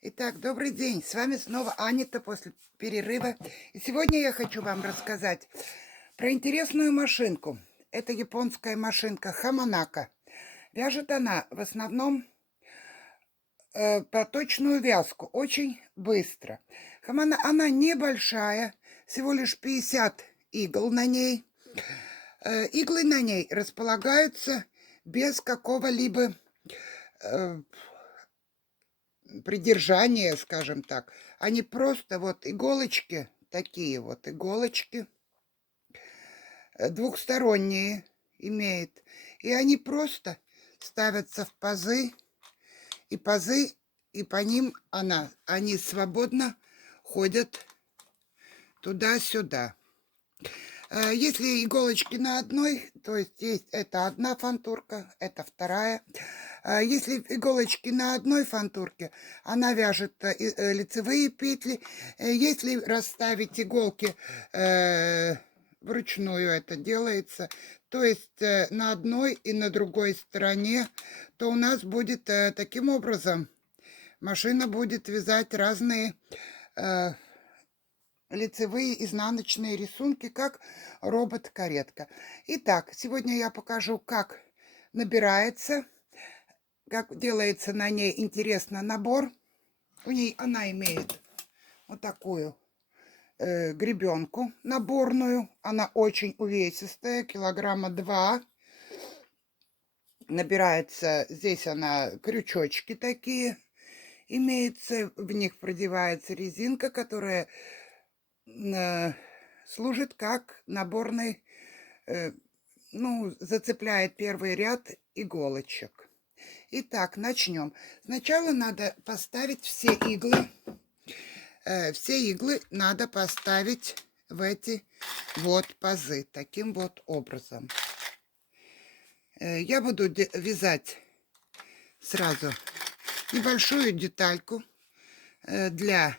Итак, добрый день. С вами снова Анита после перерыва. И сегодня я хочу вам рассказать про интересную машинку. Это японская машинка Хаманака. Вяжет она в основном поточную вязку очень быстро. Она небольшая, всего лишь 50 игл на ней. Иглы на ней располагаются без какого-либо придержания, скажем так. Они просто вот иголочки, такие вот иголочки, двухсторонние имеет. И они просто ставятся в пазы, и по ним они свободно ходят туда-сюда. Если иголочки на одной, то есть это одна фантурка, это вторая. Если иголочки на одной фантурке, она вяжет лицевые петли. Если расставить иголки вручную, это делается, то есть на одной и на другой стороне, то у нас будет таким образом машина будет вязать разные лицевые изнаночные рисунки, как робот-каретка. Итак, сегодня я покажу, как набирается, как делается на ней интересно набор. Она имеет вот такую гребенку наборную. Она очень увесистая, килограмма 2. Набирается, здесь она крючочки такие имеется, в них продевается резинка, которая служит как наборный, зацепляет первый ряд иголочек. Итак, начнем. Сначала надо поставить все иглы. Все иглы надо поставить в эти вот пазы, таким вот образом. Я буду вязать сразу небольшую детальку для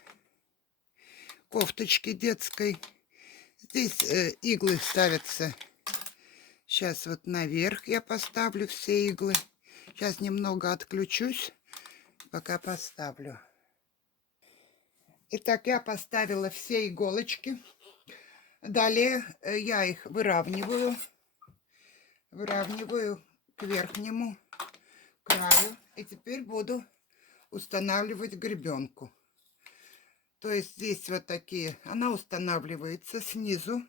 кофточки детской. Здесь иглы ставятся. Сейчас вот наверх я поставлю все иглы. Сейчас немного отключусь, пока поставлю. Итак, я поставила все иголочки. Далее я их выравниваю к верхнему краю. И теперь буду устанавливать гребенку. То есть здесь вот такие, она устанавливается снизу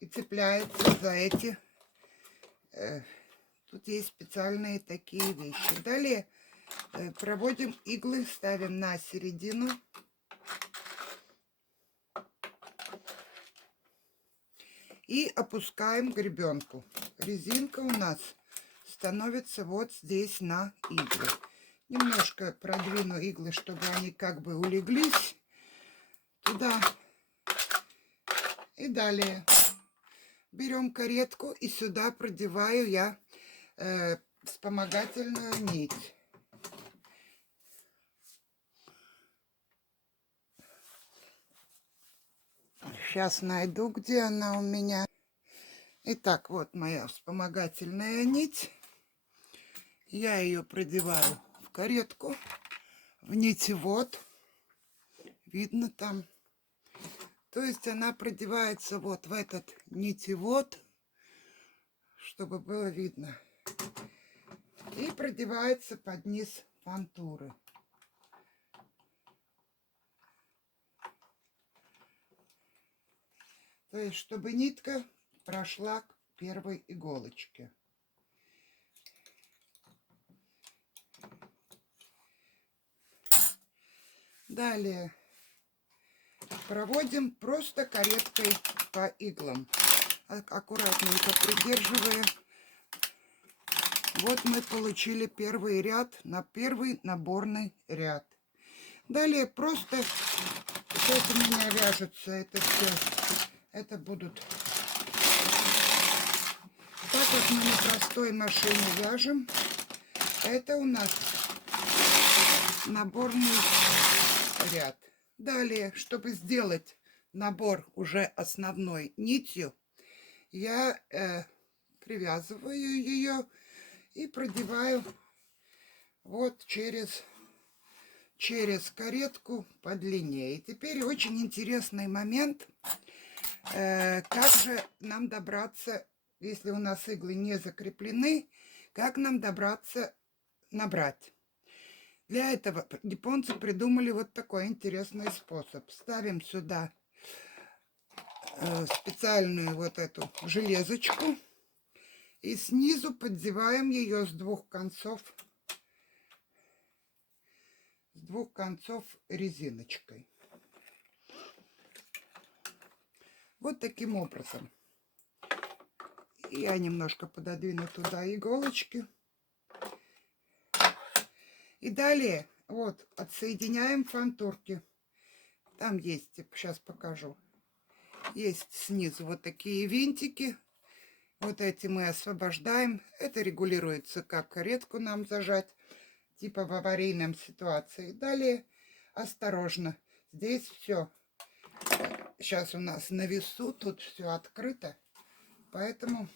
и цепляется за эти. Тут есть специальные такие вещи. Далее проводим иглы, ставим на середину. И опускаем гребенку. Резинка у нас становится вот здесь на иглы. Немножко продвину иглы, чтобы они как бы улеглись туда. И далее берем каретку и сюда продеваю я вспомогательную нить. Сейчас найду, где она у меня. Итак, вот моя вспомогательная нить. Я ее продеваю в каретку, в нитевод. Видно там. То есть она продевается вот в этот нитевод, чтобы было видно. И продевается под низ фантуры. То есть, чтобы нитка прошла к первой иголочке. Далее проводим просто кареткой по иглам, аккуратненько придерживая. Вот мы получили первый ряд, на первый наборный ряд. Далее просто, сейчас у меня вяжется это все, это будут, так как мы на простой машине вяжем, это у нас наборный ряд. Далее, чтобы сделать набор уже основной нитью, я привязываю ее и продеваю вот через через каретку по длине. И теперь очень интересный момент, как же нам добраться, если у нас иглы не закреплены, как нам добраться, набрать. Для этого японцы придумали вот такой интересный способ. Ставим сюда специальную вот эту железочку и снизу поддеваем ее с двух концов резиночкой. Вот таким образом. Я немножко пододвину туда иголочки. И далее вот отсоединяем фантурки. Там есть, сейчас покажу. Есть снизу вот такие винтики. Вот эти мы освобождаем. Это регулируется, как каретку нам зажать, типа в аварийном ситуации. Далее осторожно. Здесь все. Сейчас у нас на весу, тут все открыто. Поэтому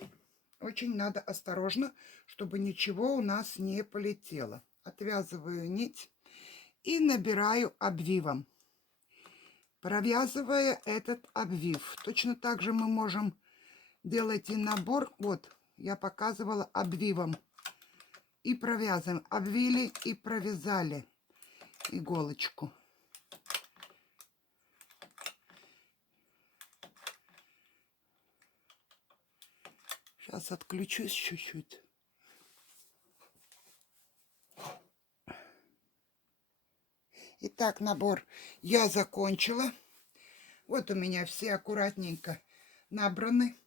очень надо осторожно, чтобы ничего у нас не полетело. Отвязываю нить и набираю обвивом. Провязывая этот обвив. Точно так же мы можем делать и набор. Вот, я показывала обвивом. И провязываем. Обвили и провязали иголочку. Сейчас отключусь чуть-чуть. Итак, набор я закончила. Вот у меня все аккуратненько набраны.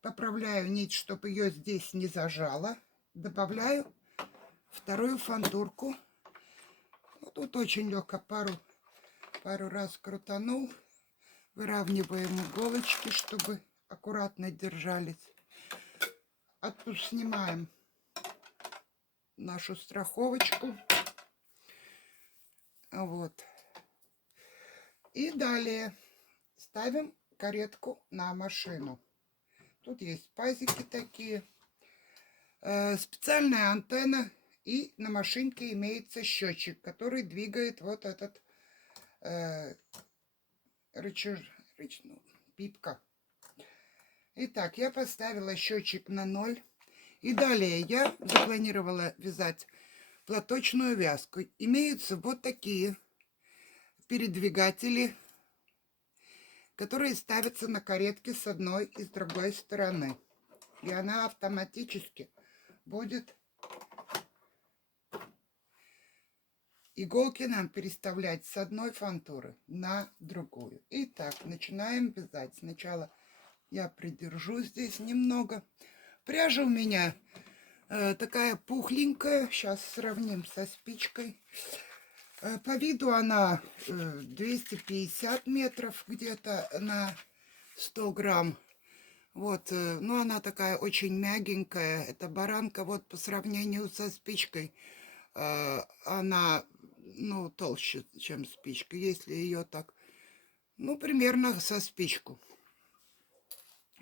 Поправляю нить, чтобы ее здесь не зажало. Добавляю вторую фантурку. Вот тут очень легко, пару раз крутанул. Выравниваем иголочки, чтобы аккуратно держались. Оттуда снимаем нашу страховочку. Вот. И далее ставим каретку на машину. Тут есть пазики такие. Специальная антенна. И на машинке имеется счетчик, который двигает вот этот пипка. Итак, я поставила счетчик на 0. И далее я запланировала вязать платочную вязку. Имеются вот такие передвигатели, которые ставятся на каретке с одной и с другой стороны. И она автоматически будет иголки нам переставлять с одной фантуры на другую. Итак, начинаем вязать. Сначала я придержу здесь немного. Пряжа у меня такая пухленькая. Сейчас сравним со спичкой. По виду она 250 метров где-то на 100 грамм. Вот, но она такая очень мягенькая. Это баранка, вот по сравнению со спичкой, она, ну, толще, чем спичка. Если ее так, ну, примерно со спичку.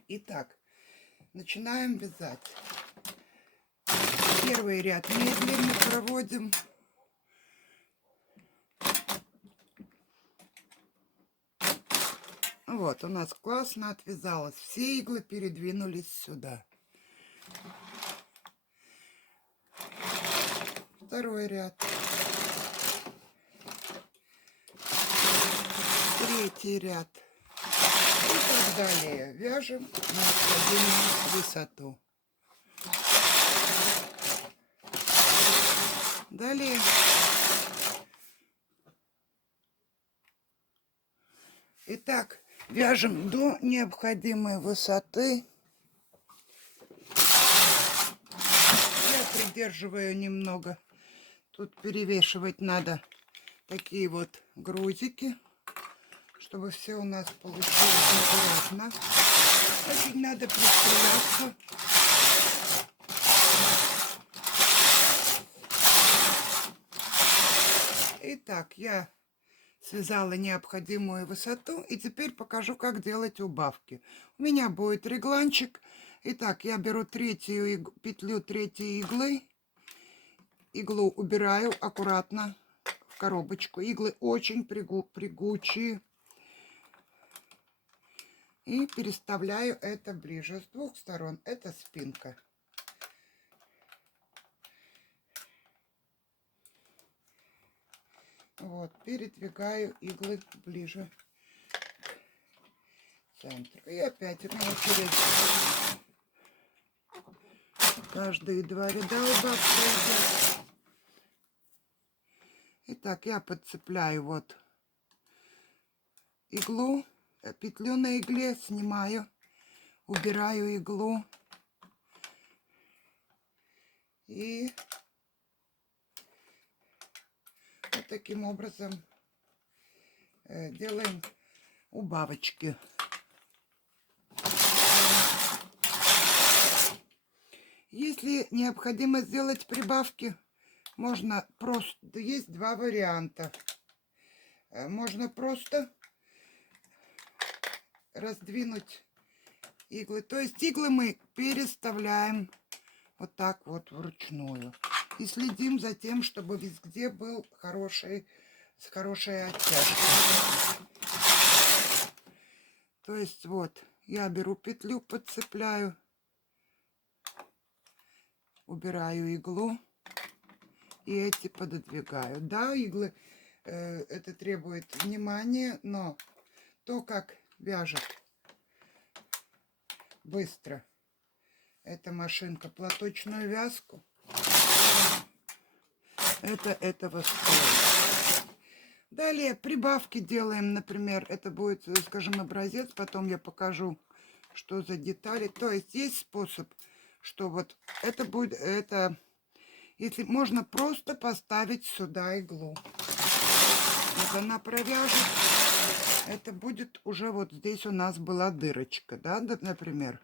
Итак, начинаем вязать. Первый ряд медленно проводим. Вот, у нас классно отвязалось. Все иглы передвинулись сюда. Второй ряд. Третий ряд. И так далее. Вяжем необходимую высоту. Далее итак, вяжем до необходимой высоты. Я придерживаю немного. Тут перевешивать надо такие вот грузики, чтобы все у нас получилось аккуратно. Очень надо пристреляться. Итак, я связала необходимую высоту. И теперь покажу, как делать убавки. У меня будет регланчик. Итак, я беру петлю третьей иглы. Иглу убираю аккуратно в коробочку. Иглы очень прыгучие. И переставляю это ближе. С двух сторон это спинка. Вот, передвигаю иглы ближе к центру. И опять на очередь. Каждые 2 ряда убавка идет. Итак, я подцепляю вот иглу, петлю на игле снимаю, убираю иглу и вот таким образом делаем убавочки. Если необходимо сделать прибавки, можно просто, есть 2 варианта. Можно просто раздвинуть иглы. То есть иглы мы переставляем вот так вот вручную. И следим за тем, чтобы везде был хорошая оттяжка. То есть вот я беру петлю, подцепляю, убираю иглу и эти пододвигаю. Да, иглы, это требует внимания, но то, как вяжет быстро эта машинка платочную вязку, это этого стоит. Далее прибавки делаем, например, это будет, скажем, образец, потом я покажу, что за детали. То есть способ, что вот это будет, если можно просто поставить сюда иглу. Вот она провяжет, это будет уже вот здесь у нас была дырочка, да, например.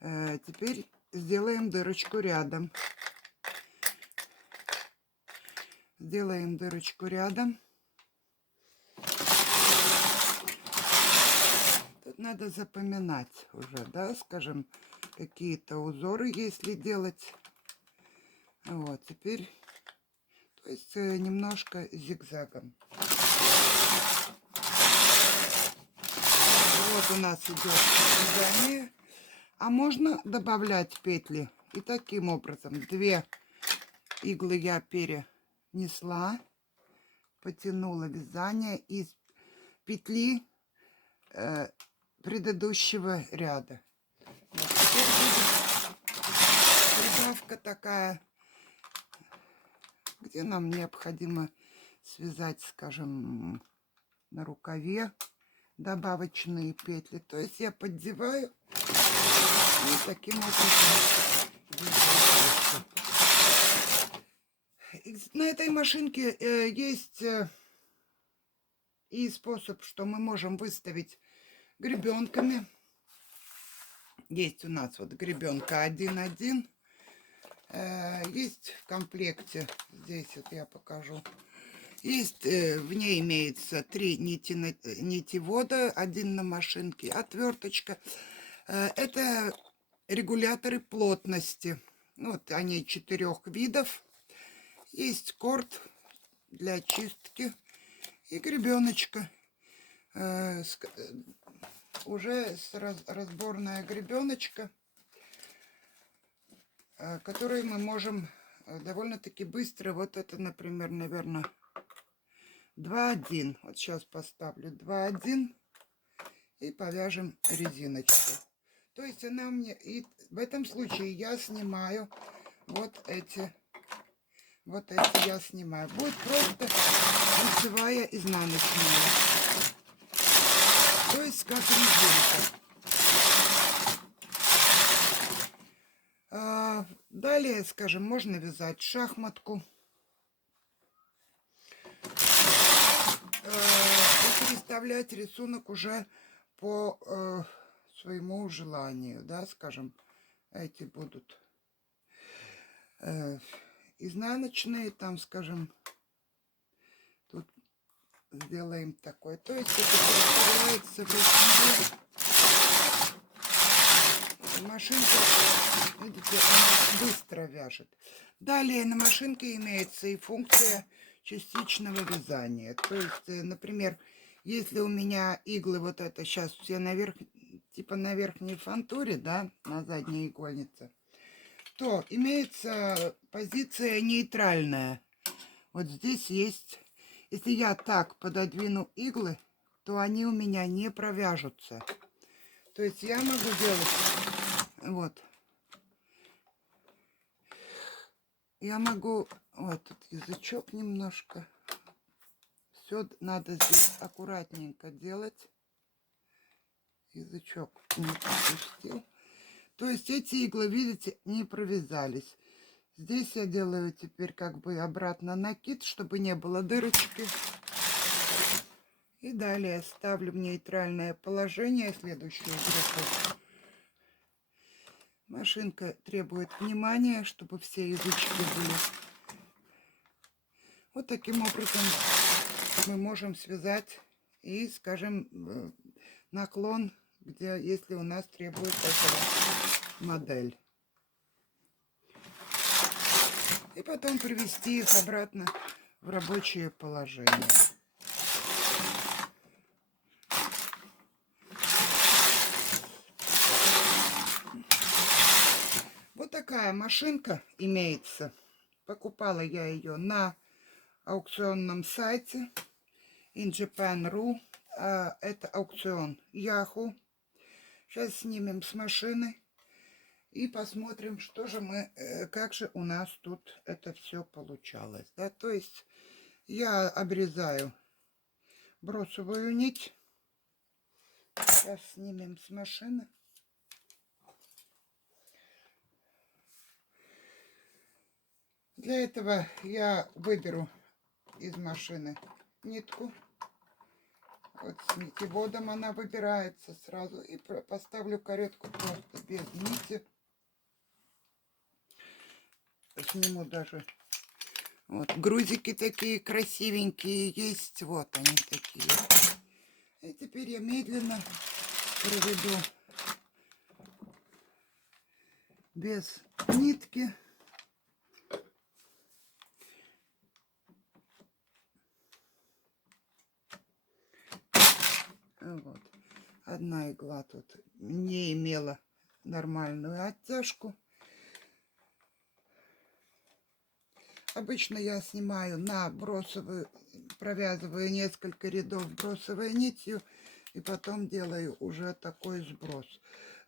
Теперь сделаем дырочку рядом. Сделаем дырочку рядом. Тут надо запоминать уже, да, скажем, какие-то узоры, если делать. Вот, теперь, то есть немножко зигзагом. Вот у нас идет вязание. А можно добавлять петли. И таким образом 2 иглы я перенесла, потянула вязание из петли предыдущего ряда. Вот теперь будет прибавка такая, где нам необходимо связать, скажем, на рукаве добавочные петли. То есть я поддеваю и таким образом вязаю. На этой машинке есть и способ, что мы можем выставить гребенками. Есть у нас вот гребенка 1-1. Есть в комплекте, здесь вот я покажу. Есть, в ней имеется 3 нитевода, 1 на машинке, отверточка. Это регуляторы плотности. Вот они 4 видов. Есть корд для чистки и гребеночка. Уже разборная гребеночка, которой мы можем довольно-таки быстро, вот это, например, наверное, 2-1. Вот сейчас поставлю 2-1 и повяжем резиночку. То есть она мне, и в этом случае я снимаю вот эти я снимаю. Будет просто лицевая изнаночная. То есть как резинка. Далее, скажем, можно вязать шахматку. И переставлять рисунок уже по своему желанию, да, скажем, эти будут изнаночные, там, скажем, тут сделаем такой. То есть это переставляется вручную. Машинка, видите, она быстро вяжет. Далее на машинке имеется и функция частичного вязания. То есть, например, если у меня иглы вот это сейчас все наверх, типа на верхней фантуре, да, на задней игольнице, то имеется позиция нейтральная. Вот здесь есть, если я так пододвину иглы, то они у меня не провяжутся. То есть я могу делать, вот, я могу, вот тут язычок немножко, все надо здесь аккуратненько делать, язычок не пропустил. То есть эти иглы, видите, не провязались. Здесь я делаю теперь как бы обратно накид, чтобы не было дырочки. И далее ставлю в нейтральное положение следующую группу. Машинка требует внимания, чтобы все язычки были. Вот таким образом мы можем связать и, скажем, наклон, где, если у нас требует этого модель. И потом привести их обратно в рабочее положение. Вот такая машинка имеется. Покупала я ее на аукционном сайте InJapan.ru. Это аукцион Yahoo. Сейчас снимем с машины и посмотрим, что же мы, как же у нас тут это все получалось. Да? То есть я обрезаю бросовую нить. Сейчас снимем с машины. Для этого я выберу из машины нитку. Вот с нитеводом она выбирается сразу. И поставлю каретку просто без нити. Сниму даже. Вот грузики такие красивенькие есть. Вот они такие. И теперь я медленно проведу без нитки. Вот. Одна игла тут не имела нормальную оттяжку. Обычно я снимаю на бросовую, провязываю несколько рядов бросовой нитью и потом делаю уже такой сброс.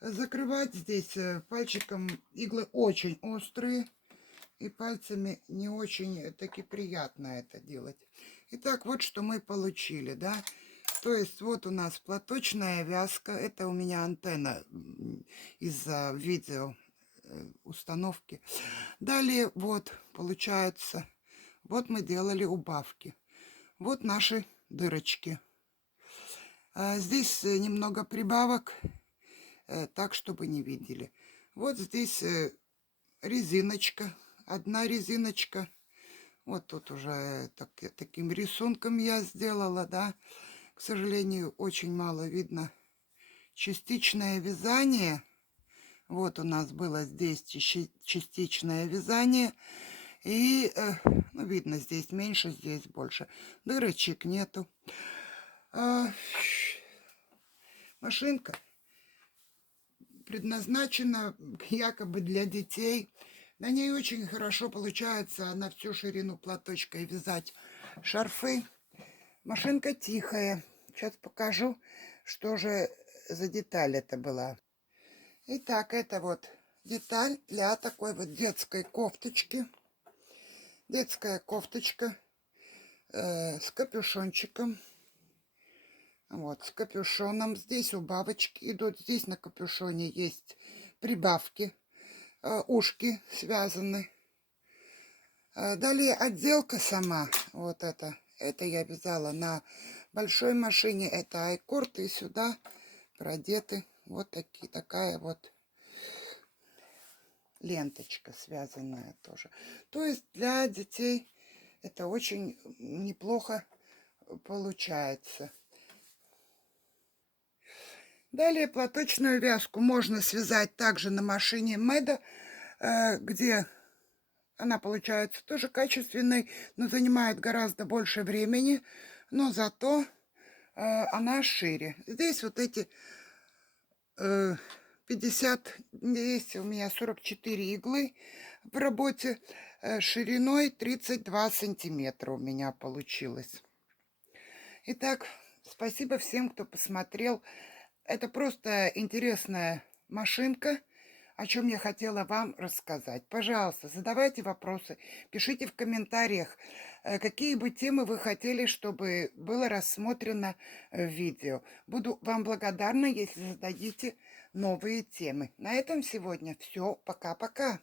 Закрывать здесь пальчиком, иглы очень острые, и пальцами не очень таки приятно это делать. Итак, вот что мы получили, да. То есть вот у нас платочная вязка. Это у меня антенна из-за видео установки. Далее вот получается, вот мы делали убавки. Вот наши дырочки. Здесь немного прибавок, так чтобы не видели. Вот здесь резиночка, одна резиночка. Вот тут уже таким рисунком я сделала, да. К сожалению, очень мало видно частичное вязание. Вот у нас было здесь частичное вязание. И, ну, видно, здесь меньше, здесь больше. Дырочек нету. Машинка предназначена якобы для детей. На ней очень хорошо получается на всю ширину платочка и вязать шарфы. Машинка тихая. Сейчас покажу, что же за деталь это была. Итак, это вот деталь для такой вот детской кофточки. Детская кофточка с капюшончиком. Вот, с капюшоном. Здесь убавочки идут. Здесь на капюшоне есть прибавки. Ушки связаны. Далее отделка сама. Вот это. Это я вязала на большой машине. Это айкорд. И сюда продеты вот такая вот ленточка связанная тоже. То есть для детей это очень неплохо получается. Далее платочную вязку можно связать также на машине Меда, где Она получается тоже качественной, но занимает гораздо больше времени, но зато она шире. Здесь вот эти 50, есть у меня 44 иглы в работе, шириной 32 сантиметра у меня получилось. Итак, спасибо всем, кто посмотрел. Это просто интересная машинка, о чем я хотела вам рассказать. Пожалуйста, задавайте вопросы, пишите в комментариях, какие бы темы вы хотели, чтобы было рассмотрено в видео. Буду вам благодарна, если зададите новые темы. На этом сегодня все. Пока-пока.